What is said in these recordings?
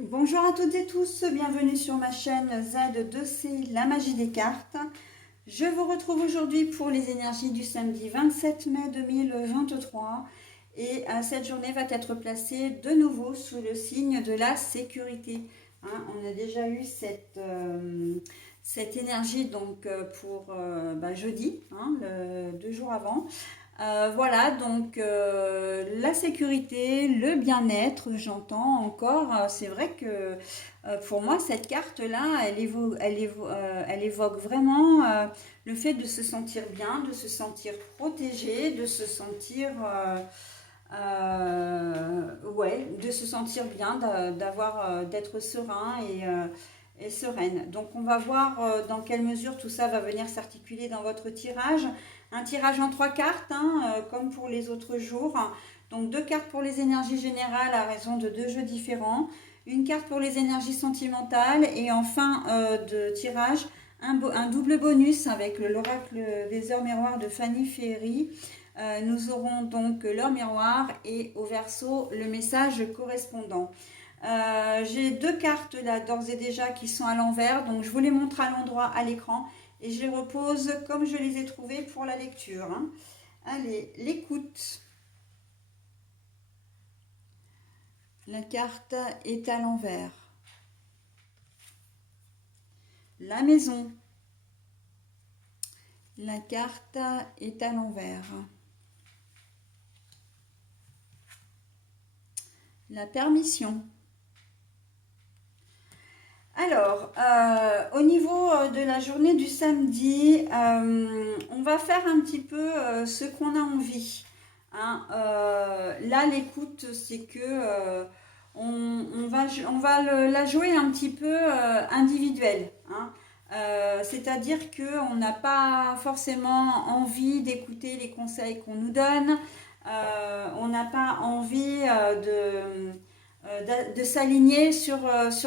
Bonjour à toutes et tous, bienvenue sur ma chaîne Z2C, la magie des cartes. Je vous retrouve aujourd'hui pour les énergies du samedi 27 mai 2023 et cette journée va être placée de nouveau sous le signe de la sécurité. On a déjà eu cette énergie donc pour jeudi, deux jours avant. Voilà, donc la sécurité, le bien-être, j'entends encore. C'est vrai que pour moi, cette carte-là, elle évoque vraiment le fait de se sentir bien, de se sentir protégé, de se sentir, ouais, de se sentir bien, d'être serein et sereine. Donc on va voir dans quelle mesure tout ça va venir s'articuler dans votre tirage. Un tirage en 3 cartes, comme pour les autres jours. Donc 2 cartes pour les énergies générales à raison de 2 jeux différents. Une carte pour les énergies sentimentales. Et en fin de tirage, un double bonus avec l'oracle des heures miroirs de Fanny Ferry. Nous aurons donc l'heure miroir et au verso le message correspondant. J'ai 2 cartes là d'ores et déjà qui sont à l'envers, donc je vous les montre à l'endroit à l'écran et je les repose comme je les ai trouvées pour la lecture. Allez, l'écoute. La carte est à l'envers. La maison. La carte est à l'envers. La permission. Alors, au niveau de la journée du samedi, on va faire un petit peu ce qu'on a envie. Là, l'écoute, c'est que on va la jouer un petit peu individuelle. C'est-à-dire qu'on n'a pas forcément envie d'écouter les conseils qu'on nous donne. On n'a pas envie de s'aligner sur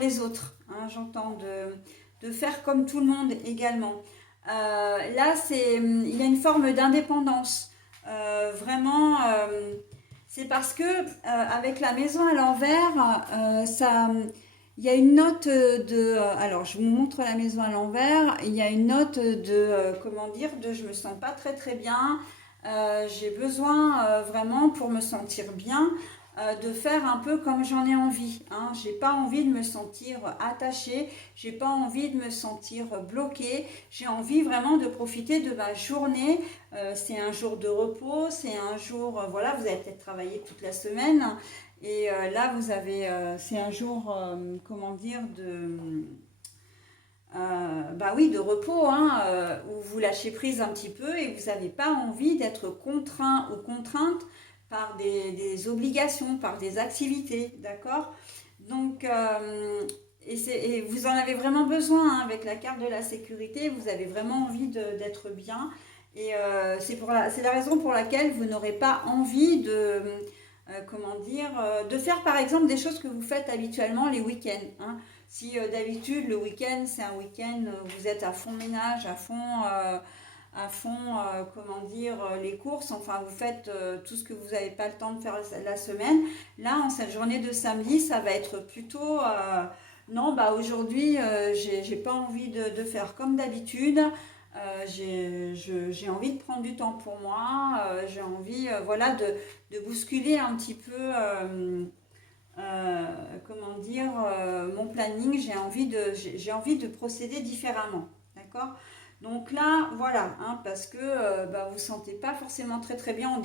les autres. J'entends de faire comme tout le monde également. Là, il y a une forme d'indépendance. Vraiment, c'est parce que avec la maison à l'envers, il y a une note alors, je vous montre la maison à l'envers. Il y a une note comment dire, de je me sens pas très très bien. J'ai besoin vraiment pour me sentir bien de faire un peu comme j'en ai envie. J'ai pas envie de me sentir attachée, j'ai pas envie de me sentir bloquée. J'ai envie vraiment de profiter de ma journée. C'est un jour de repos, c'est un jour, voilà, vous avez peut-être travaillé toute la semaine. Et là, c'est un jour, comment dire, bah oui, de repos, où vous lâchez prise un petit peu et vous n'avez pas envie d'être contraint ou contrainte par des obligations, par des activités, d'accord. Donc, et vous en avez vraiment besoin avec la carte de la sécurité, vous avez vraiment envie d'être bien. Et c'est la raison pour laquelle vous n'aurez pas envie comment dire, de faire par exemple des choses que vous faites habituellement les week-ends. Si d'habitude le week-end c'est un week-end, vous êtes à fond ménage, à fond, comment dire, les courses, enfin vous faites tout ce que vous n'avez pas le temps de faire la semaine. Là, en cette journée de samedi, ça va être plutôt, non, bah aujourd'hui, j'ai pas envie de faire comme d'habitude. J'ai envie de prendre du temps pour moi. J'ai envie, voilà, de bousculer un petit peu. Comment dire, mon planning, j'ai envie de procéder différemment, d'accord. Donc là, voilà, parce que vous ne sentez pas forcément très très bien en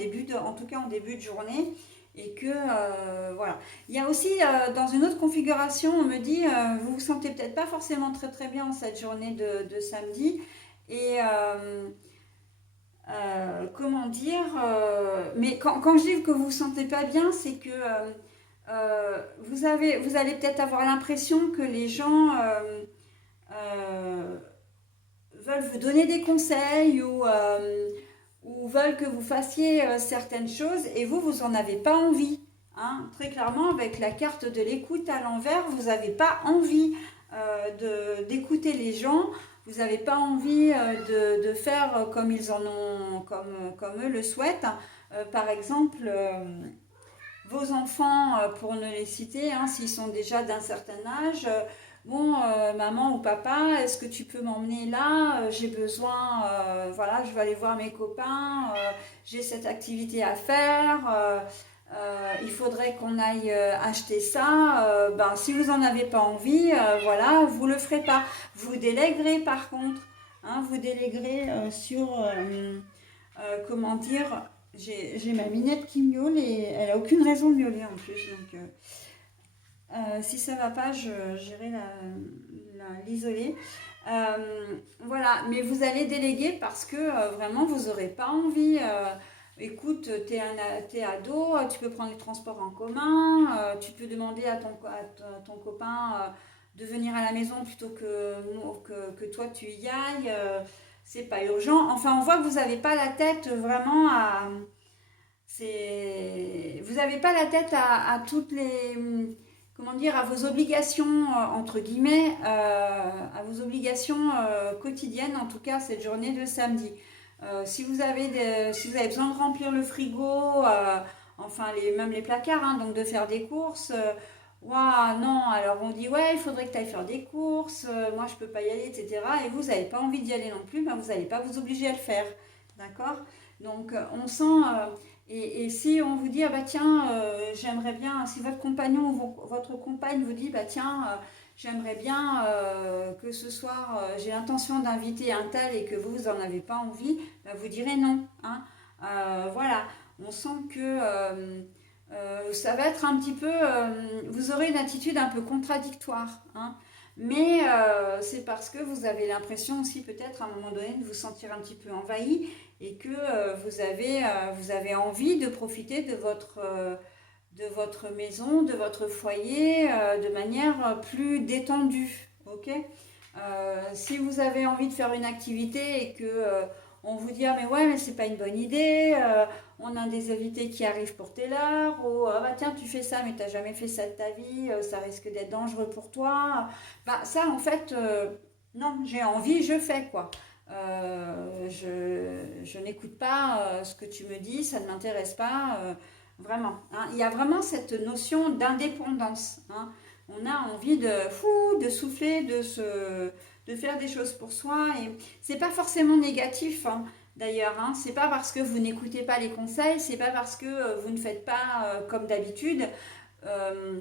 tout cas en début de journée, et que voilà. Il y a aussi dans une autre configuration, on me dit, vous vous sentez peut-être pas forcément très très bien en cette journée de samedi, et comment dire, mais quand je dis que vous ne vous sentez pas bien, c'est que vous allez peut-être avoir l'impression que les gens euh, veulent vous donner des conseils ou veulent que vous fassiez certaines choses et vous n'en avez pas envie. Très clairement, avec la carte de l'écoute à l'envers, vous n'avez pas envie d'écouter les gens, vous n'avez pas envie de faire comme ils en ont, comme eux le souhaitent. Par exemple, vos enfants, pour ne les citer, hein, s'ils sont déjà d'un certain âge, bon, maman ou papa, est-ce que tu peux m'emmener là? J'ai besoin, voilà, je vais aller voir mes copains, j'ai cette activité à faire, il faudrait qu'on aille acheter ça. Ben, si vous n'en avez pas envie, voilà, vous le ferez pas. Vous délèguerez par contre, hein, vous délèguerez sur, comment dire, j'ai ma minette qui miaule et elle a aucune raison de miauler en plus, donc si ça va pas, j'irai l'isoler. Voilà, mais vous allez déléguer parce que vraiment vous n'aurez pas envie. Écoute, t'es ado, tu peux prendre les transports en commun, tu peux demander à ton copain de venir à la maison plutôt que toi tu y ailles. C'est pas urgent. Enfin, on voit que vous n'avez pas la tête vraiment à. Vous n'avez pas la tête à toutes les, comment dire, à vos obligations, entre guillemets, à vos obligations quotidiennes, en tout cas cette journée de samedi. Si vous avez besoin de remplir le frigo, enfin même les placards, hein, donc de faire des courses, ouah, non, alors on dit ouais, il faudrait que tu ailles faire des courses, moi je peux pas y aller, etc. Et vous n'avez pas envie d'y aller non plus, ben, vous n'allez pas vous obliger à le faire. D'accord? Donc on sent, et si on vous dit, ah bah tiens, j'aimerais bien, si votre compagnon ou votre compagne vous dit, bah tiens, j'aimerais bien que ce soir, j'ai l'intention d'inviter un tel et que vous n'en avez pas envie, bah, vous direz non. Hein. Voilà, on sent que ça va être un petit peu, vous aurez une attitude un peu contradictoire. Hein. Mais c'est parce que vous avez l'impression aussi peut-être à un moment donné de vous sentir un petit peu envahi et que vous avez envie de profiter de votre maison, de votre foyer de manière plus détendue. Ok. Si vous avez envie de faire une activité et que on vous dit ah mais ouais mais c'est pas une bonne idée, on a des invités qui arrivent pour telle heure, ou ah bah tiens tu fais ça mais t'as jamais fait ça de ta vie, ça risque d'être dangereux pour toi. Bah ça en fait non, j'ai envie, je fais quoi. Je n'écoute pas ce que tu me dis, ça ne m'intéresse pas, vraiment. Hein. Il y a vraiment cette notion d'indépendance. Hein. On a envie de souffler, de faire des choses pour soi. Et c'est pas forcément négatif, hein, d'ailleurs. Hein. C'est pas parce que vous n'écoutez pas les conseils, c'est pas parce que vous ne faites pas comme d'habitude, euh,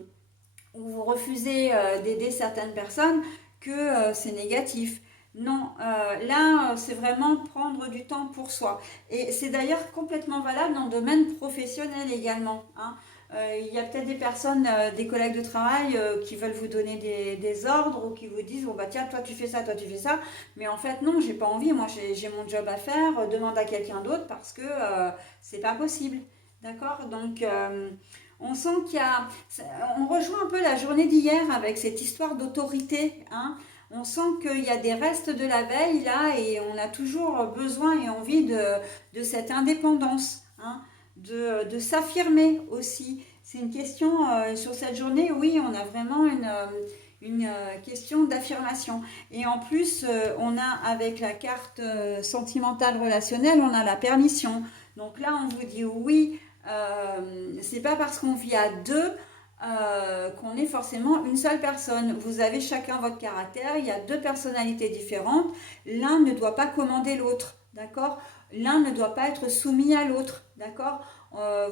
ou vous refusez d'aider certaines personnes que c'est négatif. Non, là, c'est vraiment prendre du temps pour soi. Et c'est d'ailleurs complètement valable dans le domaine professionnel également. Hein. Il y a peut-être des personnes, des collègues de travail qui veulent vous donner des ordres ou qui vous disent bon bah tiens toi tu fais ça, toi tu fais ça, mais en fait non, j'ai pas envie, moi j'ai mon job à faire, demande à quelqu'un d'autre parce que c'est pas possible. D'accord? Donc on sent on rejoint un peu la journée d'hier avec cette histoire d'autorité. Hein. On sent qu'il y a des restes de la veille là et on a toujours besoin et envie de cette indépendance. Hein, de s'affirmer aussi. C'est une question sur cette journée, oui, on a vraiment une question d'affirmation. Et en plus, on a avec la carte sentimentale relationnelle, on a la permission. Donc là, on vous dit oui, c'est pas parce qu'on vit à deux qu'on est forcément une seule personne. Vous avez chacun votre caractère, il y a deux personnalités différentes, l'un ne doit pas commander l'autre, d'accord? L'un ne doit pas être soumis à l'autre, d'accord?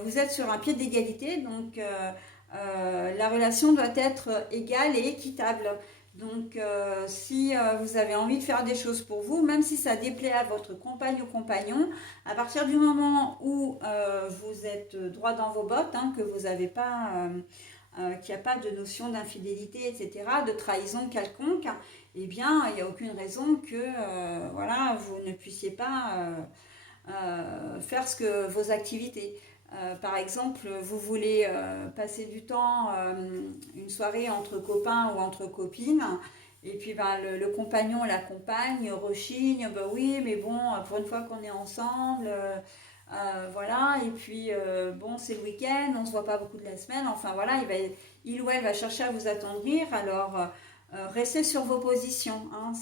Vous êtes sur un pied d'égalité, donc la relation doit être égale et équitable. Donc si vous avez envie de faire des choses pour vous, même si ça déplaît à votre compagne ou compagnon, à partir du moment où vous êtes droit dans vos bottes, hein, que vous n'avez pas qu'il n'y a pas de notion d'infidélité, etc., de trahison quelconque, eh bien, il n'y a aucune raison que voilà, vous ne puissiez pas faire vos activités. Par exemple, vous voulez passer du temps, une soirée entre copains ou entre copines, et puis ben, le compagnon, la compagne rechigne, ben oui, mais bon, pour une fois qu'on est ensemble, voilà, et puis bon, c'est le week-end, on se voit pas beaucoup de la semaine, enfin voilà, il ou elle va chercher à vous attendrir, alors restez sur vos positions, hein,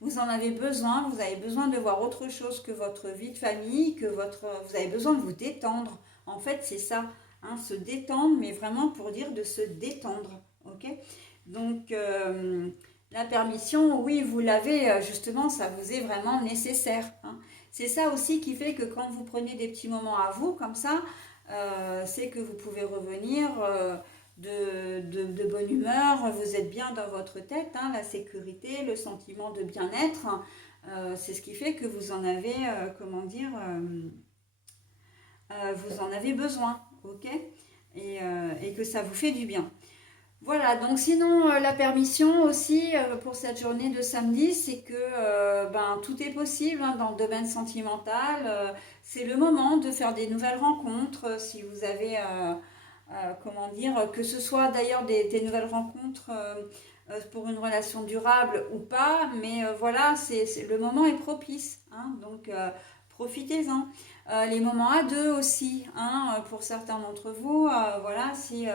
vous en avez besoin, vous avez besoin de voir autre chose que votre vie de famille, vous avez besoin de vous détendre, en fait c'est ça, hein, se détendre, mais vraiment pour dire de se détendre, ok? Donc, la permission, oui, vous l'avez, justement, ça vous est vraiment nécessaire, hein. C'est ça aussi qui fait que quand vous prenez des petits moments à vous, comme ça, c'est que vous pouvez revenir de bonne humeur, vous êtes bien dans votre tête, hein, la sécurité, le sentiment de bien-être, c'est ce qui fait que vous en avez, comment dire, vous en avez besoin, ok? Et que ça vous fait du bien. Voilà, donc sinon la permission aussi pour cette journée de samedi, c'est que ben, tout est possible hein, dans le domaine sentimental. C'est le moment de faire des nouvelles rencontres. Si vous avez, comment dire, que ce soit d'ailleurs des nouvelles rencontres pour une relation durable ou pas, mais voilà, le moment est propice. Hein, donc profitez-en. Les moments à deux aussi, hein, pour certains d'entre vous, voilà, si...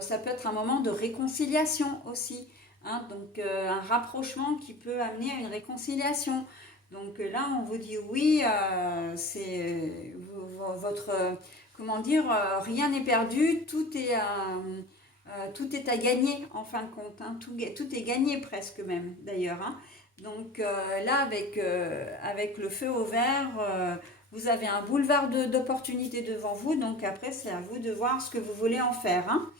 ça peut être un moment de réconciliation aussi, hein, donc un rapprochement qui peut amener à une réconciliation. Donc là, on vous dit oui, c'est votre, comment dire, rien n'est perdu, tout est à gagner en fin de compte, hein, tout est gagné presque même d'ailleurs. Hein. Donc là, avec le feu au vert, vous avez un boulevard d'opportunités devant vous, donc après c'est à vous de voir ce que vous voulez en faire. Hein.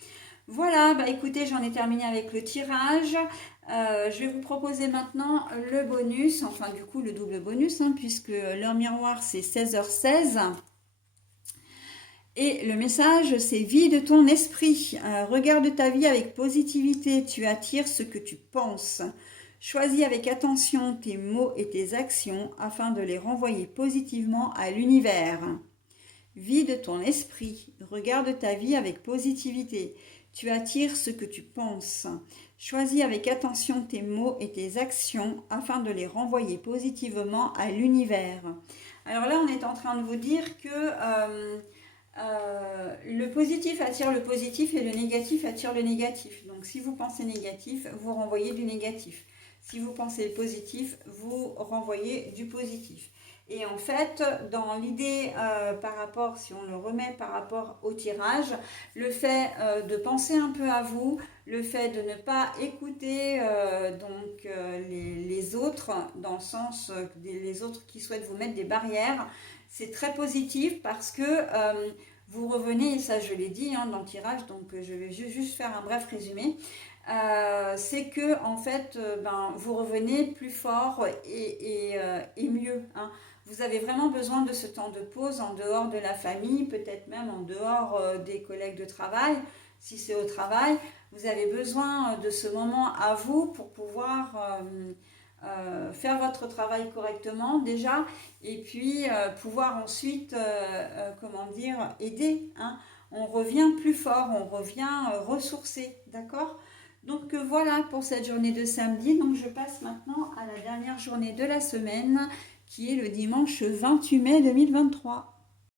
Voilà, bah écoutez, j'en ai terminé avec le tirage. Je vais vous proposer maintenant le bonus, enfin du coup le double bonus, hein, puisque l'heure miroir c'est 16h16. Et le message c'est vide ton esprit. Regarde ta vie avec positivité, tu attires ce que tu penses. Choisis avec attention tes mots et tes actions afin de les renvoyer positivement à l'univers. Vide ton esprit, regarde ta vie avec positivité. Tu attires ce que tu penses. Choisis avec attention tes mots et tes actions afin de les renvoyer positivement à l'univers. Alors là, on est en train de vous dire que le positif attire le positif et le négatif attire le négatif. Donc si vous pensez négatif, vous renvoyez du négatif. Si vous pensez positif, vous renvoyez du positif. Et en fait, dans l'idée par rapport, si on le remet par rapport au tirage, le fait de penser un peu à vous, le fait de ne pas écouter les autres, dans le sens les autres qui souhaitent vous mettre des barrières, c'est très positif parce que vous revenez, et ça je l'ai dit hein, dans le tirage, donc je vais juste faire un bref résumé. C'est que en fait vous revenez plus fort et mieux hein. Vous avez vraiment besoin de ce temps de pause en dehors de la famille, peut-être même en dehors des collègues de travail, si c'est au travail. Vous avez besoin de ce moment à vous pour pouvoir faire votre travail correctement déjà et puis pouvoir ensuite, comment dire, aider. Hein. On revient plus fort, on revient ressourcé, d'accord ? Donc voilà pour cette journée de samedi. Donc je passe maintenant à la dernière journée de la semaine qui est le dimanche 28 mai 2023.